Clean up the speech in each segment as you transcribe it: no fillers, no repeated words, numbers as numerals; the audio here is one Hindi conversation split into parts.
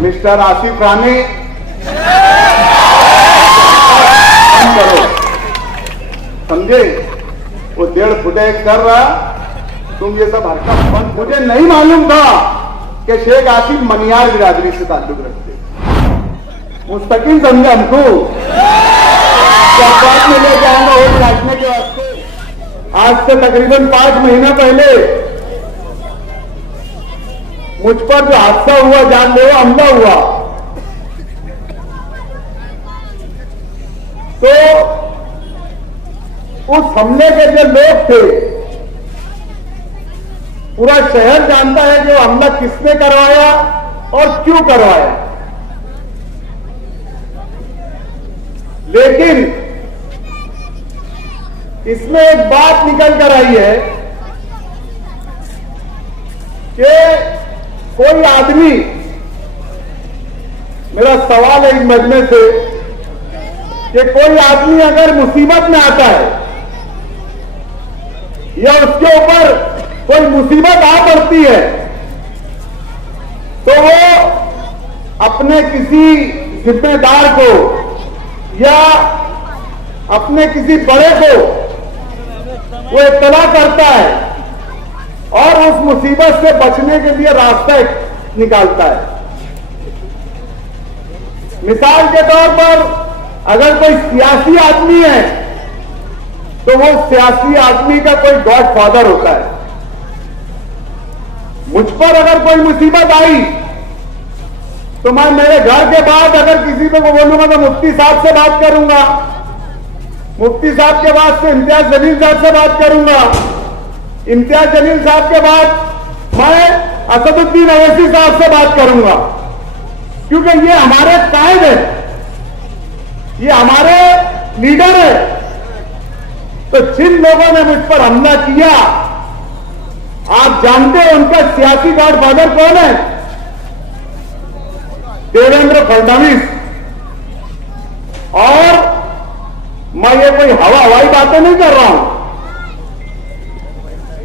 मिस्टर आसिफ राणे करो, समझे? वो 1.5 फुट कर रहा, तुम ये सब हरकत बंद। मुझे नहीं मालूम था कि शेख आसिफ मनियार बिरादरी से ताल्लुक रखते, मुस्तकिल समझे हमको में ले जाऊंगा वोट काटने के वास्ते। आज से तकरीबन 5 महीना पहले मुझ पर जो हादसा हुआ, जानलेवा हमला हुआ, तो उस हमले के जो लोग थे, पूरा शहर जानता है कि वो हमला किसने करवाया और क्यों करवाया। लेकिन इसमें एक बात निकल कर आई है कि कोई आदमी, मेरा सवाल है इस मजमे से कि कोई आदमी अगर मुसीबत में आता है या उसके ऊपर कोई मुसीबत आ पड़ती है, तो वो अपने किसी जिम्मेदार को या अपने किसी बड़े को वो इत्तला करता है और उस मुसीबत से बचने के लिए रास्ता निकालता है। मिसाल के तौर पर अगर कोई सियासी आदमी है तो वो सियासी आदमी का कोई गॉडफादर होता है। मुझ पर अगर कोई मुसीबत आई तो मैं मेरे घर के बाद अगर किसी को बोलूंगा तो मुफ्ती साहब से बात करूंगा, मुफ्ती साहब के बाद से इम्तियाज जलील साहब से बात करूंगा, इम्तियाज जलील साहब के बाद मैं असदुद्दीन अवैसी साहब से बात करूंगा, क्योंकि ये हमारे कायद है, ये हमारे लीडर है। तो जिन लोगों ने मुझ पर हमला किया, आप जानते हैं उनका सियासी गॉडफादर कौन है? देवेंद्र फडणवीस। और मैं ये कोई हवाई बातें नहीं कर रहा हूं।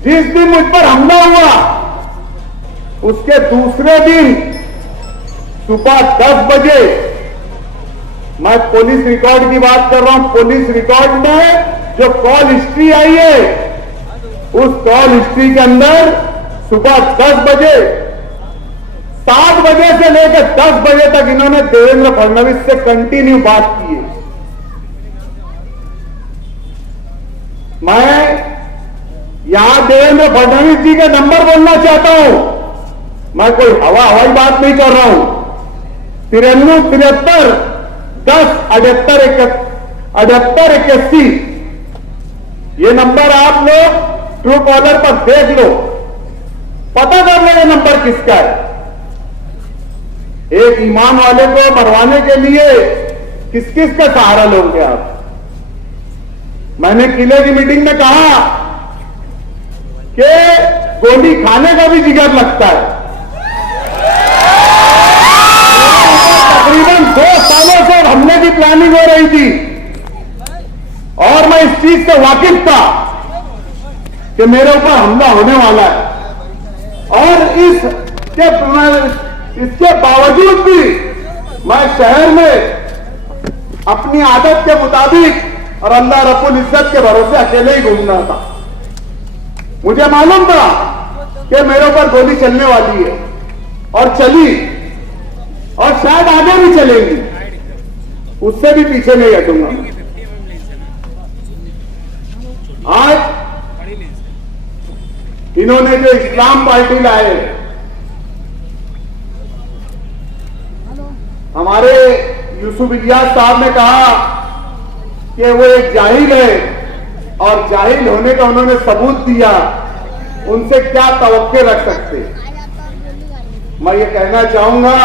जिस दिन मुझ पर हमला हुआ उसके दूसरे दिन सुबह 10 बजे, मैं पुलिस रिकॉर्ड की बात कर रहा हूं, पुलिस रिकॉर्ड में जो कॉल हिस्ट्री आई है, उस कॉल हिस्ट्री के अंदर सुबह 10 बजे, 7 बजे से लेकर 10 बजे तक इन्होंने देवेंद्र फडणवीस से कंटिन्यू बात की है। मैं यहां देवेंद्र फडणवीस जी का नंबर बोलना चाहता हूं, मैं कोई हवाई बात नहीं कर रहा हूं। 93 73 10 78 81, ये नंबर आप लोग ट्रू कॉलर पर देख लो, पता कर लो ये नंबर किसका है। एक ईमान वाले को मरवाने के लिए किस किस का सहारा लोगे आप? मैंने किले की मीटिंग में कहा कि गोली खाने का भी जिगर लगता है। तकरीबन 2 सालों से हमले की प्लानिंग हो रही थी और मैं इस चीज से वाकिफ था कि मेरे ऊपर हमला होने वाला है, और इसके बावजूद भी मैं शहर में अपनी आदत के मुताबिक और अल्लाह रब्बुल इज्जत के भरोसे अकेले ही घूमना था। मुझे मालूम था कि मेरे ऊपर गोली चलने वाली है, और चली, और शायद आगे भी चलेगी, उससे भी पीछे नहीं हटूंगा। आज इन्होंने जो इस्लाम पार्टी लाए, हमारे यूसुफ इलियास साहब ने कहा कि वो एक जाहिल है, और जाहिल होने का उन्होंने सबूत दिया, उनसे क्या तवक्के रख सकते। मैं ये कहना चाहूंगा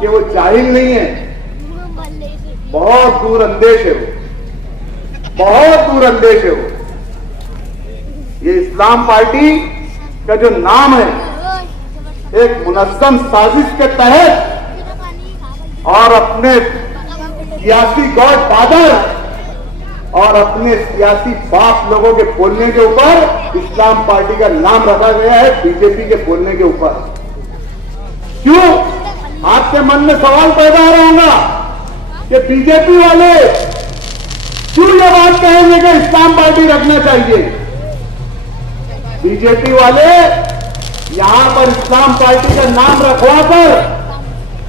कि वो जाहिल नहीं है, बहुत दूर अंदेश है वो, बहुत दूर अंदेश है वो। ये इस्लाम पार्टी का जो नाम है, एक मुनज़्ज़म साजिश के तहत और अपने सियासी गॉडफादर और अपने सियासी बाप लोगों के बोलने के ऊपर इस्लाम पार्टी का नाम रखा गया है, बीजेपी के बोलने के ऊपर। क्यों? आपके मन में सवाल पैदा हो रहा होगा कि बीजेपी वाले क्यों ये बात कहेंगे कि इस्लाम पार्टी रखना चाहिए। बीजेपी वाले यहां पर इस्लाम पार्टी का नाम रखवाकर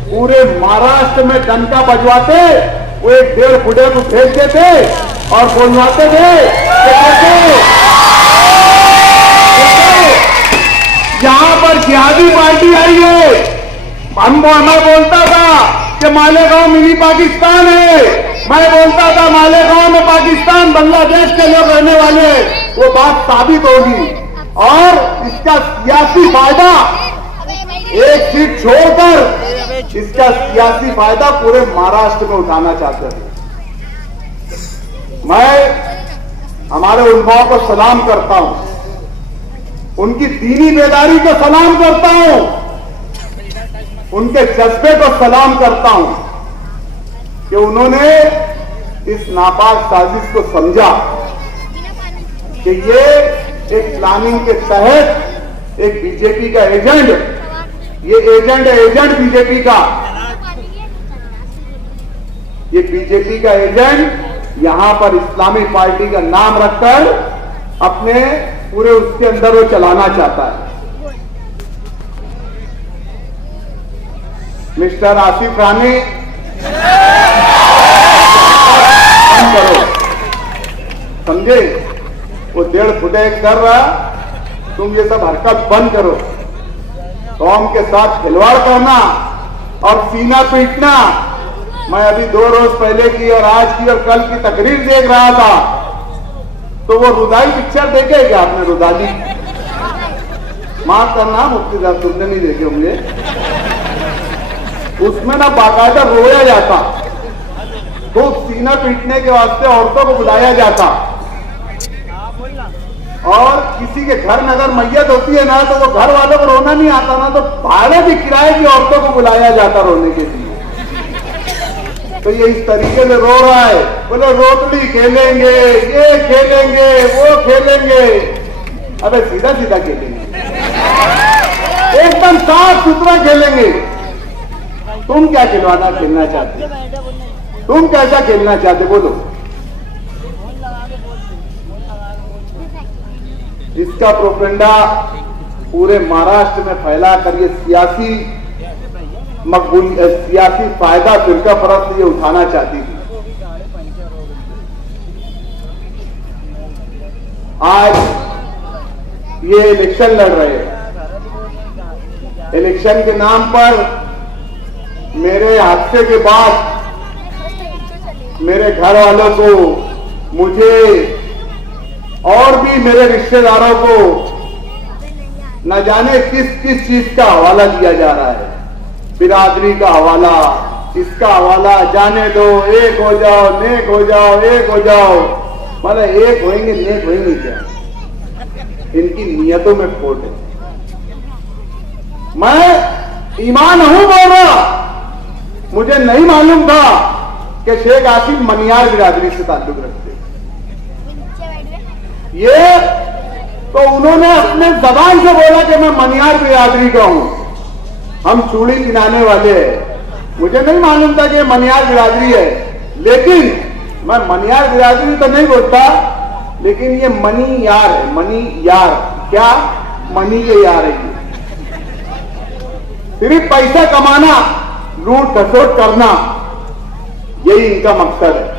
पूरे महाराष्ट्र में डंका बजवाते, वो 1.5 फुटे को भेज देते और बोलवाते थे यहां पर जिहादी पार्टी आई है। मैं बोलता था कि मालेगांव मिनी पाकिस्तान है, मैं बोलता था मालेगांव में पाकिस्तान बांग्लादेश के लोग रहने वाले, वो बात साबित होगी। और इसका सियासी फायदा एक सीट छोड़कर इसका सियासी फायदा पूरे महाराष्ट्र में उठाना चाहते थे। मैं हमारे उलमाओं को सलाम करता हूं, उनकी दीनी बेदारी को सलाम करता हूं, उनके जज्बे को सलाम करता हूं कि उन्होंने इस नापाक साजिश को समझा कि ये एक प्लानिंग के तहत एक बीजेपी का एजेंट, ये एजेंट है, एजेंट बीजेपी का, ये बीजेपी का एजेंट यहां पर इस्लामी पार्टी का नाम रखकर अपने पूरे उसके अंदर वो चलाना चाहता है। मिस्टर आसिफ रानी, करो, समझे? वो 1.5 फुटे कर रहा, तुम ये सब हरकत बंद करो। कौम के साथ खिलवाड़ करना और सीना पीटना, मैं अभी 2 रोज पहले की और आज की और कल की तकरीर देख रहा था, तो वो रुदाली पिक्चर देखे क्या आपने? रुदाली, माफ करना मुफ्ती साहब, तुमने नहीं देखे होंगे। उसमें ना बाकायदा रोया जाता, तो सीना पीटने के वास्ते औरतों को बुलाया जाता, और किसी के घर में अगर मैयत होती है ना, तो वो घर वालों को रोना नहीं आता ना, तो भाड़े भी किराए की औरतों को बुलाया जाता रोने के लिए। तो ये इस तरीके से रो रहा है, बोले रोतड़ी खेलेंगे, ये खेलेंगे, वो खेलेंगे। अबे सीधा सीधा खेलेंगे, एकदम साफ सुथरा खेलेंगे। तुम क्या खेलना चाहते? तुम कैसा खेलना चाहते बोलो? इसका प्रोपेगेंडा पूरे महाराष्ट्र में फैलाकर ये सियासी सियासी फायदा फिरका परस्त ये उठाना चाहती थी। आज ये इलेक्शन लड़ रहे हैं, इलेक्शन के नाम पर मेरे हादसे के बाद मेरे घर वालों को, मुझे और भी मेरे रिश्तेदारों को न जाने किस किस चीज का हवाला दिया जा रहा है। बिरादरी का हवाला, इसका हवाला, जाने दो, एक हो जाओ, नेक हो जाओ, एक हो जाओ। मतलब एक होंगे नेक होंगे क्या? इनकी नियतों में खोट है। मैं ईमान हूं बोल रहा, मुझे नहीं मालूम था कि शेख आसिफ मनियार बिरादरी से ताल्लुक रखते। ये तो उन्होंने अपने जबान से बोला कि मैं मनियार बिरादरी का हूं, हम चूड़ी पिनाने वाले हैं। मुझे नहीं मालूम था कि मनियार बिरादरी है, लेकिन मैं मनियार बिरादरी तो नहीं बोलता, लेकिन ये मनी यार है। मनी यार क्या? मनी के यार है। सिर्फ पैसा कमाना, लूट खसोट करना, यही इनका मकसद है।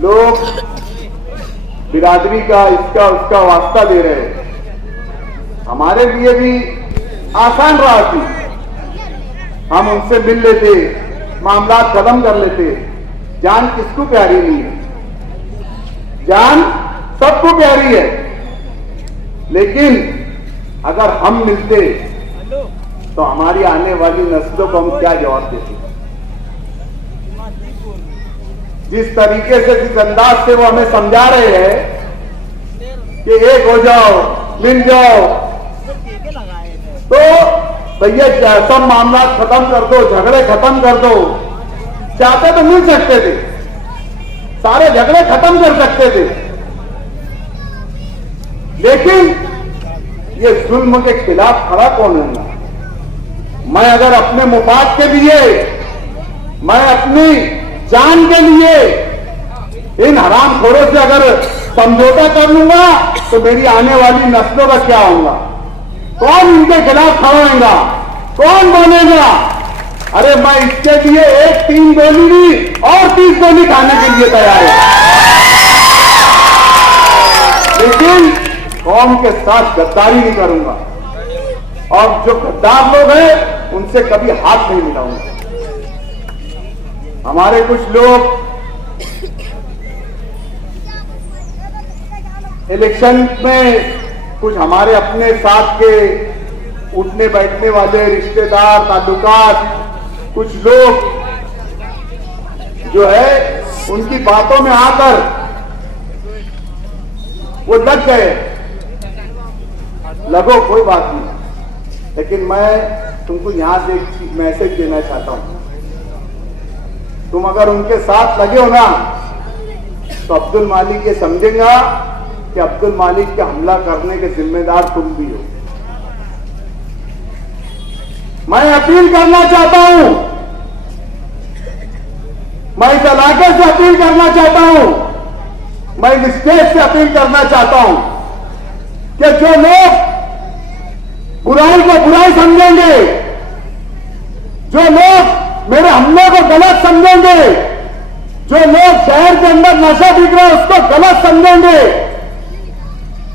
लोग बिरादरी का, इसका उसका वास्ता दे रहे हैं। हमारे लिए भी आसान रहा थी, हम उनसे मिल लेते, मामला खत्म कर लेते। जान किसको प्यारी नहीं है? जान सबको प्यारी है, लेकिन अगर हम मिलते तो हमारी आने वाली नस्लों को हम क्या जवाब देते? जिस तरीके से, जिस अंदाज से वो हमें समझा रहे हैं कि एक हो जाओ, मिल जाओ, तो भैया सब मामला खत्म कर दो, झगड़े खत्म कर दो। चाहते तो मिल सकते थे, सारे झगड़े खत्म कर सकते थे, लेकिन ये जुल्म के खिलाफ खड़ा कौन होगा? मैं अगर अपने मुफाद के लिए, मैं अपनी जान के लिए इन हरामखोरों से अगर समझौता कर लूंगा तो मेरी आने वाली नस्लों का क्या होगा? कौन इनके खिलाफ खड़ा होगा? कौन बनेगा? अरे मैं इसके लिए एक 3 गोली भी और 30 गोली खाने के लिए तैयार है, लेकिन कौम के साथ गद्दारी नहीं करूंगा और जो गद्दार लोग हैं उनसे कभी हाथ नहीं मिलाऊंगा। हमारे कुछ लोग इलेक्शन में कुछ हमारे अपने साथ के उठने बैठने वाले रिश्तेदार, ताल्लुकात, कुछ लोग जो है उनकी बातों में आकर वो लग गए। लगो, कोई बात नहीं, लेकिन मैं तुमको यहां से एक मैसेज देना चाहता हूं। तुम अगर उनके साथ लगे हो ना तो अब्दुल मालिक ये समझेगा कि अब्दुल मालिक के हमला करने के जिम्मेदार तुम भी हो। मैं अपील करना चाहता हूं, मैं इस इलाके से अपील करना चाहता हूं, मैं इस स्टेट से अपील करना चाहता हूं कि जो लोग बुराई को बुराई समझेंगे, जो लोग मेरे हमले को गलत समझेंगे, जो लोग शहर के अंदर नशा बिक रहा है उसको गलत समझेंगे,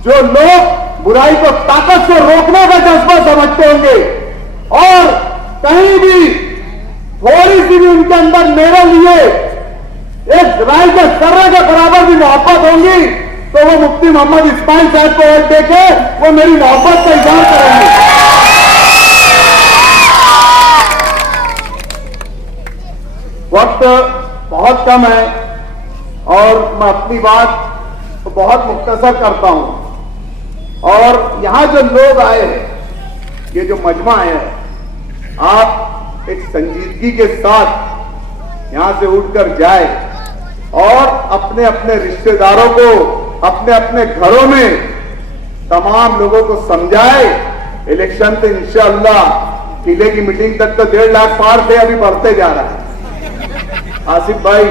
जो लोग बुराई को ताकत से रोकने का जज्बा समझते होंगे और कहीं भी थोड़ी सी भी उनके अंदर मेरे लिए एक राय के सर्रे के बराबर भी मोहब्बत होंगी तो वो मुफ्ती मोहम्मद इस्माइल साहब को वोट देके वो मेरी मोहब्बत का इजहार करेंगे। वक्त बहुत कम है और मैं अपनी बात तो बहुत मुख्तसर करता हूं। और यहां जो लोग आए हैं, ये जो मजमा है, आप एक संजीदगी के साथ यहां से उठकर जाए और अपने अपने रिश्तेदारों को, अपने अपने घरों में तमाम लोगों को समझाए। इलेक्शन तो इंशाअल्लाह किले की मीटिंग तक तो 1.5 लाख पार थे, अभी बढ़ते जा रहा है। आसिफ भाई,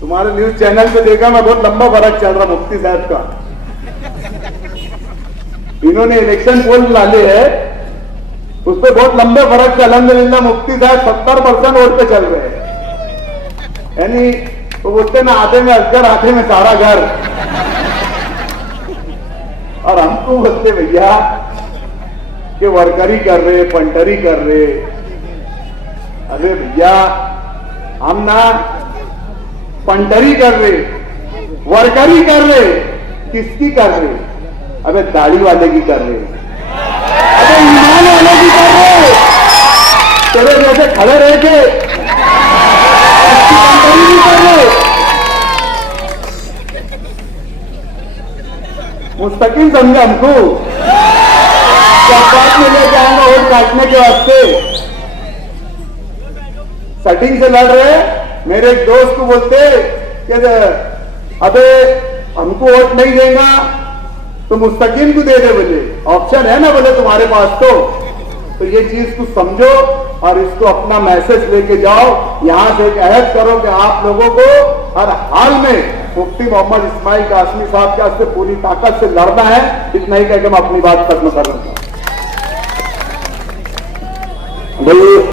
तुम्हारे न्यूज चैनल पे देखा मैं, बहुत लंबा फर्क चल रहा मुफ्ती साहब का। इन्होंने इलेक्शन पोल डाले है, उस पर बहुत लंबे फर्क से अल्हम्दुलिल्लाह मुफ्ती साहब 70% वोट पे चल रहे हैं। यानी वो बोलते ना, आधे में अजगर आधे में सारा घर। और हमको बोलते भैया कि वर्करी कर रहे, पंटरी कर रहे। अरे भैया, हम ना पंटरी कर रहे, वर्करी कर रहे, किसकी कर रहे? अबे दाढ़ी वाले की कर रहे, अबे ईमान वाले की कर रहे। तेरे जैसे खड़े रह के पंटरी भी कर रहे। मुस्तकिल समझे हमको, बात में ले जाएंगे वोट काटने के वास्ते। सेटिंग से लड़ रहे। मेरे एक दोस्त को बोलते कि अबे हमको वोट नहीं देगा तो मुस्तकिल को दे दे, बोले ऑप्शन है ना बोले तुम्हारे पास। तो ये चीज को समझो और इसको अपना मैसेज लेके जाओ। यहां से एक अहद करो कि आप लोगों को हर हाल में मुफ्ती मोहम्मद इस्माइल कासमी साहब के वास्ते पूरी ताकत से लड़ना है। इतना ही कहकर मैं अपनी बात खत्म कर रहा हूं।